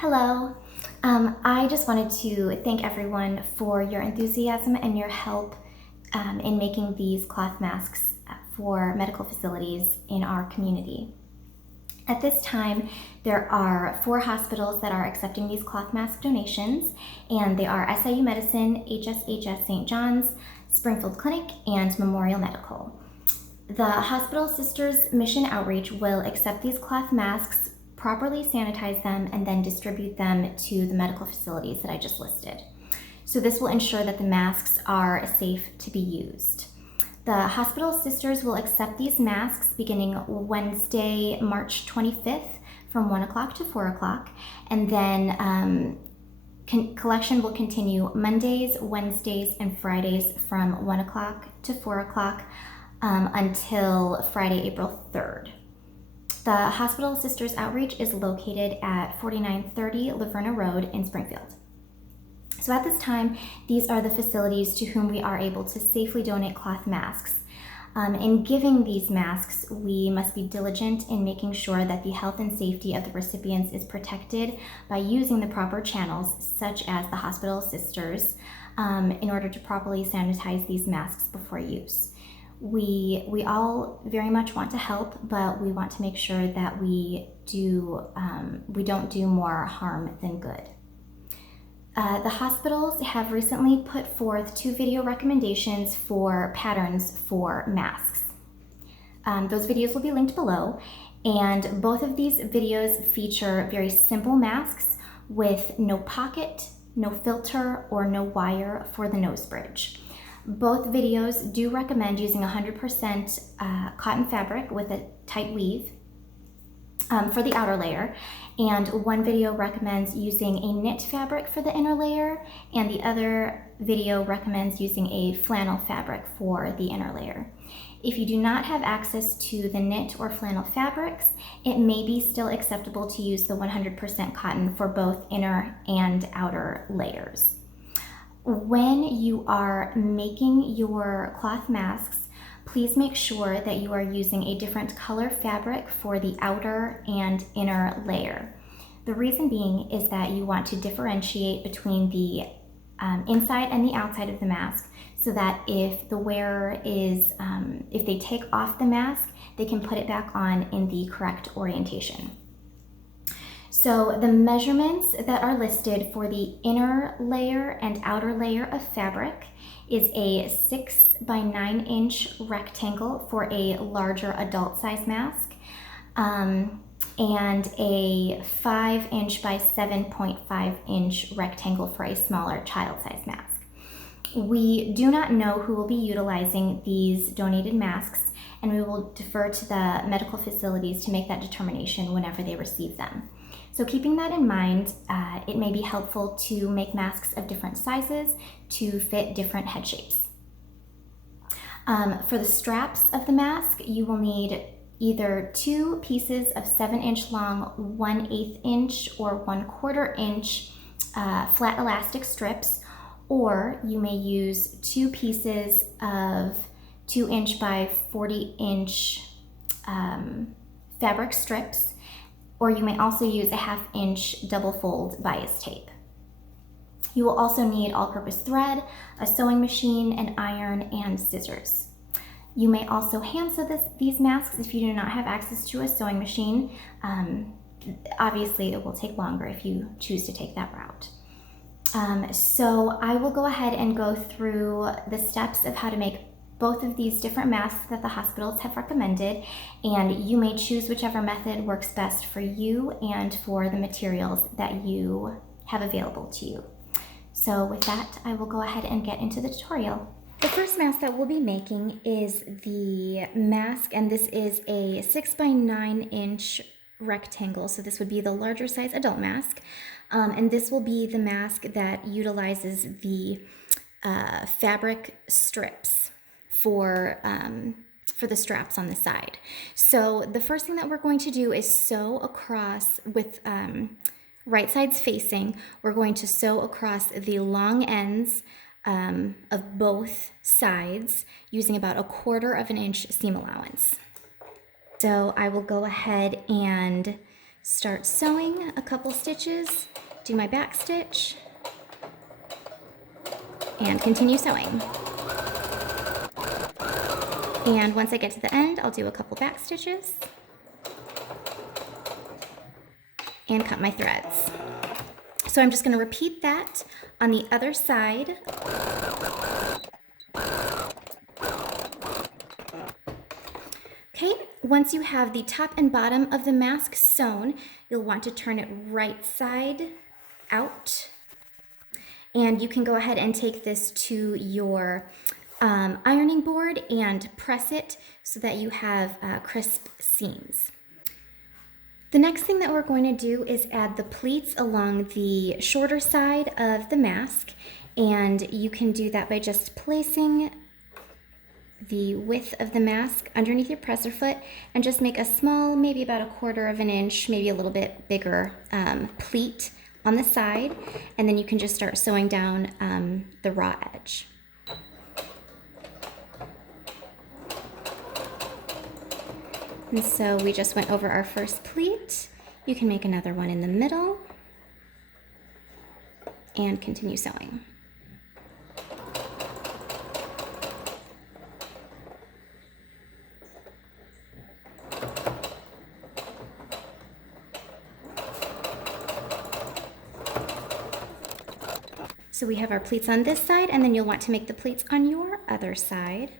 Hello. I just wanted to thank everyone for your enthusiasm and your help in making these cloth masks for medical facilities in our community. At this time, there are 4 hospitals that are accepting these cloth mask donations, and they are SIU Medicine, HSHS St. John's, Springfield Clinic, and Memorial Medical. The Hospital Sisters Mission Outreach will accept these cloth masks, properly sanitize them, and then distribute them to the medical facilities that I just listed. So this will ensure that the masks are safe to be used. The Hospital Sisters will accept these masks beginning Wednesday, March 25th from 1 o'clock to 4 o'clock, and then collection will continue Mondays, Wednesdays, and Fridays from 1 o'clock to 4 o'clock until Friday, April 3rd. The Hospital Sisters Outreach is located at 4930 Laverna Road in Springfield. So at this time, these are the facilities to whom we are able to safely donate cloth masks. In giving these masks, we must be diligent in making sure that the health and safety of the recipients is protected by using the proper channels, such as the Hospital Sisters, in order to properly sanitize these masks before use. We all very much want to help, but we want to make sure that we don't do more harm than good. The hospitals have recently put forth 2 video recommendations for patterns for masks. Those videos will be linked below, and both of these videos feature very simple masks with no pocket, no filter, or no wire for the nose bridge. Both videos do recommend using 100% cotton fabric with a tight weave for the outer layer, and one video recommends using a knit fabric for the inner layer, and the other video recommends using a flannel fabric for the inner layer. If you do not have access to the knit or flannel fabrics, it may be still acceptable to use the 100% cotton for both inner and outer layers. When you are making your cloth masks, please make sure that you are using a different color fabric for the outer and inner layer. The reason being is that you want to differentiate between the inside and the outside of the mask, so that if the wearer if they take off the mask, they can put it back on in the correct orientation. So the measurements that are listed for the inner layer and outer layer of fabric is a 6 by 9 inch rectangle for a larger adult size mask, and a 5 inch by 7.5 inch rectangle for a smaller child size mask. We do not know who will be utilizing these donated masks, and we will defer to the medical facilities to make that determination whenever they receive them. So keeping that in mind, it may be helpful to make masks of different sizes to fit different head shapes. For the straps of the mask, you will need either 2 pieces of 7 inch long, 1/8 inch or 1/4 inch flat elastic strips, or you may use 2 pieces of 2 inch by 40 inch fabric strips, or you may also use a 1/2 inch double fold bias tape. You will also need all-purpose thread, a sewing machine, an iron, and scissors. You may also hand sew these masks if you do not have access to a sewing machine. Obviously, it will take longer if you choose to take that route. So I will go ahead and go through the steps of how to make both of these different masks that the hospitals have recommended, and you may choose whichever method works best for you and for the materials that you have available to you. So with that, I will go ahead and get into the tutorial. The first mask that we'll be making is the mask, and this is a 6 by 9 inch rectangle, so this would be the larger size adult mask, and this will be the mask that utilizes the fabric strips for the straps on the side. So the first thing that we're going to do is sew across with right sides facing. We're going to sew across the long ends of both sides using about 1/4 inch seam allowance. So I will go ahead and start sewing a couple stitches, do my back stitch, and continue sewing. And once I get to the end, I'll do a couple back stitches and cut my threads. So I'm just going to repeat that on the other side. Okay, once you have the top and bottom of the mask sewn, you'll want to turn it right side out. And you can go ahead and take this to your ironing board and press it so that you have crisp seams. The next thing that we're going to do is add the pleats along the shorter side of the mask, and you can do that by just placing the width of the mask underneath your presser foot and just make a small, maybe about 1/4 of an inch, maybe a little bit bigger pleat on the side, and then you can just start sewing down the raw edge. And so we just went over our first pleat. You can make another one in the middle and continue sewing. So we have our pleats on this side, and then you'll want to make the pleats on your other side.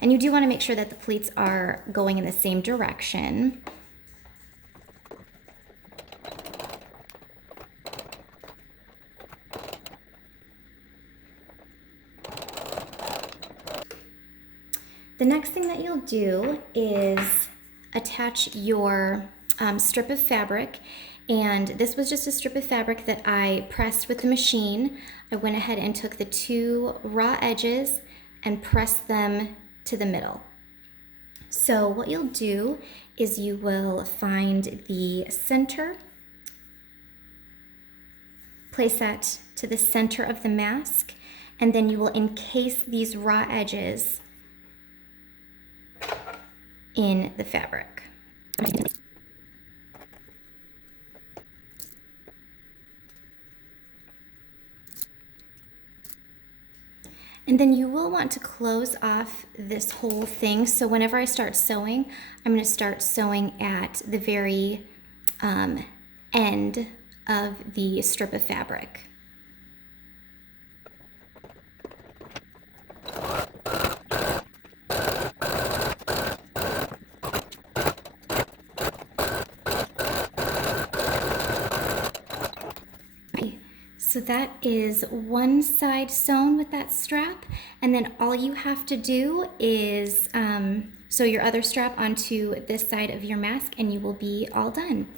And you do want to make sure that the pleats are going in the same direction. The next thing that you'll do is attach your strip of fabric. And this was just a strip of fabric that I pressed with the machine. I went ahead and took the 2 raw edges and pressed them to the middle. So what you'll do is you will find the center, place that to the center of the mask, and then you will encase these raw edges in the fabric. And then you will want to close off this whole thing. So whenever I start sewing, I'm going to start sewing at the very end of the strip of fabric. So that is one side sewn with that strap, and then all you have to do is sew your other strap onto this side of your mask and you will be all done.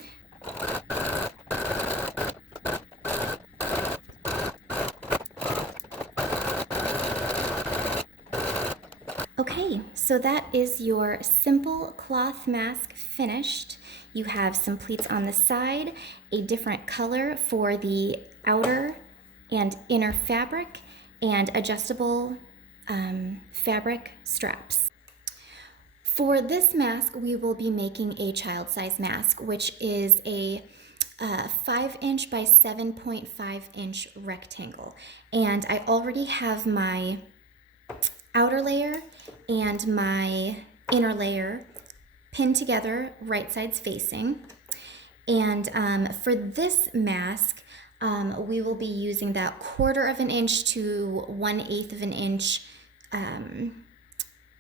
Okay, so that is your simple cloth mask finished. You have some pleats on the side, a different color for the outer and inner fabric, and adjustable fabric straps. For this mask, we will be making a child size mask, which is a 5" by 7.5" rectangle. And I already have my outer layer and my inner layer pinned together, right sides facing. And for this mask, we will be using that 1/4 of an inch to 1/8 of an inch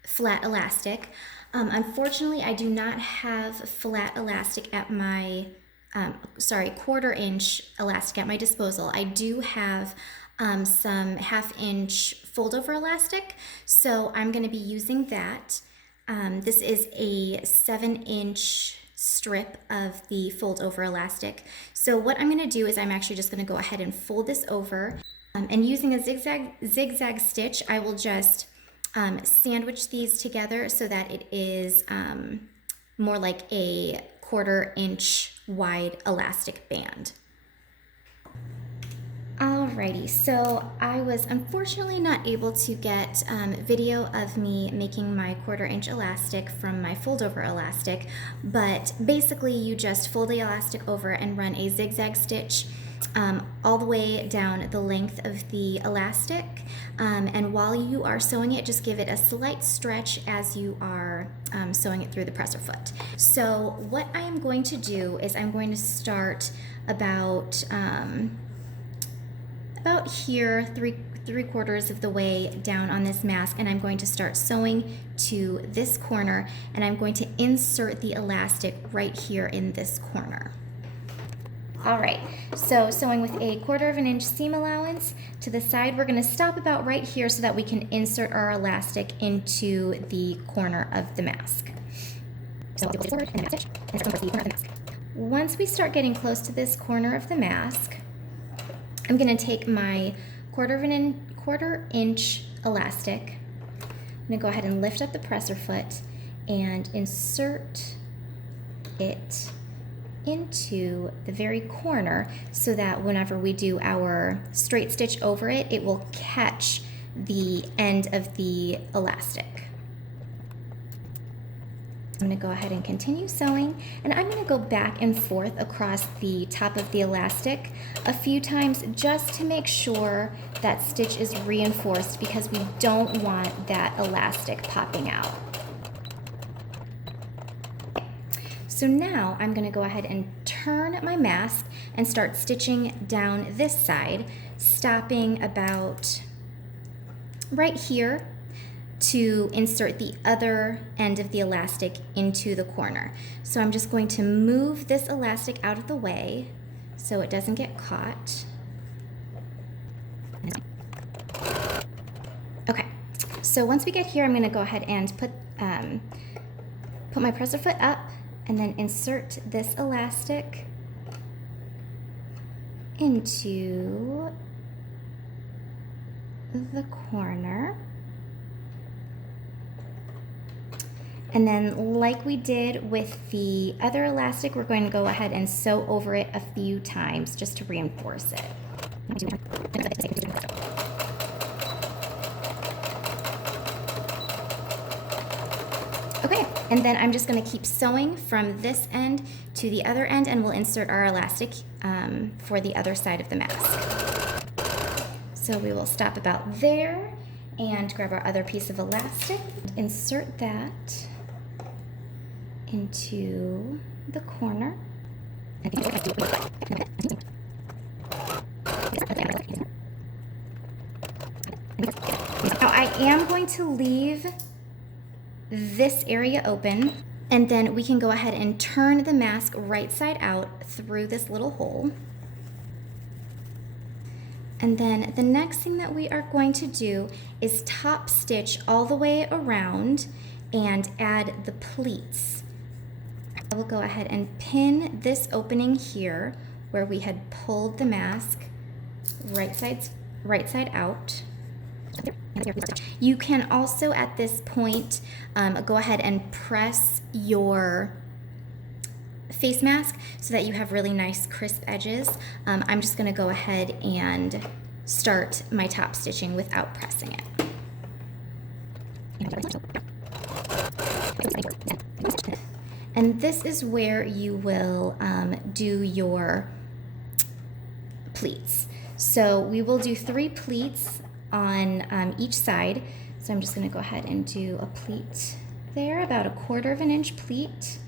flat elastic. Unfortunately, I do not have flat elastic at my, 1/4 inch elastic at my disposal. I do have some 1/2 inch fold over elastic, so I'm going to be using that. This is a 7" strip of the fold over elastic. So what I'm going to do is I'm actually just going to go ahead and fold this over, and using a zigzag stitch, I will just sandwich these together so that it is more like a 1/4 inch wide elastic band. All Alrighty, so I was unfortunately not able to get video of me making my 1/4 inch elastic from my fold over elastic, but basically you just fold the elastic over and run a zigzag stitch all the way down the length of the elastic, and while you are sewing it, just give it a slight stretch as you are sewing it through the presser foot. So what I am going to do is I'm going to start about here, three quarters of the way down on this mask, and I'm going to start sewing to this corner, and I'm going to insert the elastic right here in this corner. All right, so sewing with a 1/4 inch seam allowance to the side, we're going to stop about right here so that we can insert our elastic into the corner of the mask. So forward and the corner of the mask. Once we start getting close to this corner of the mask, I'm going to take my 1/4 inch elastic. I'm going to go ahead and lift up the presser foot and insert it into the very corner so that whenever we do our straight stitch over it, it will catch the end of the elastic. I'm going to go ahead and continue sewing, and I'm going to go back and forth across the top of the elastic a few times just to make sure that stitch is reinforced, because we don't want that elastic popping out. So now I'm going to go ahead and turn my mask and start stitching down this side, stopping about right here to insert the other end of the elastic into the corner. So I'm just going to move this elastic out of the way so it doesn't get caught. Okay, so once we get here, I'm going to go ahead and put my presser foot up and then insert this elastic into the corner. And then, like we did with the other elastic, we're going to go ahead and sew over it a few times just to reinforce it. Okay, and then I'm just going to keep sewing from this end to the other end, and we'll insert our elastic for the other side of the mask. So we will stop about there and grab our other piece of elastic, insert that into the corner. Now I am going to leave this area open, and then we can go ahead and turn the mask right side out through this little hole. And then the next thing that we are going to do is top stitch all the way around and add the pleats. I will go ahead and pin this opening here where we had pulled the mask right side out. You can also at this point go ahead and press your face mask so that you have really nice crisp edges. I'm just going to go ahead and start my top stitching without pressing it. And this is where you will do your pleats. So we will do 3 pleats on each side. So I'm just going to go ahead and do a pleat there, about a 1/4 inch pleat,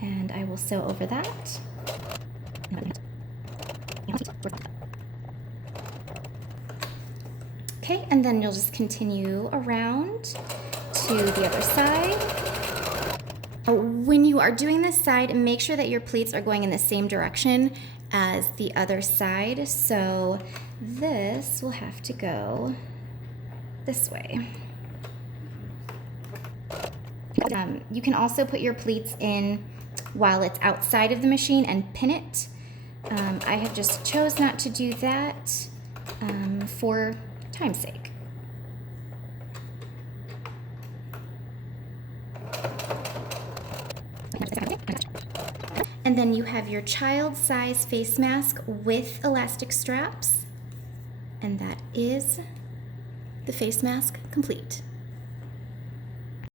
and I will sew over that. Okay, and then you'll just continue around to the other side. When you are doing this side, make sure that your pleats are going in the same direction as the other side. So this will have to go this way. You can also put your pleats in while it's outside of the machine and pin it. I have just chose not to do that for time's sake. And then you have your child size face mask with elastic straps. And that is the face mask complete.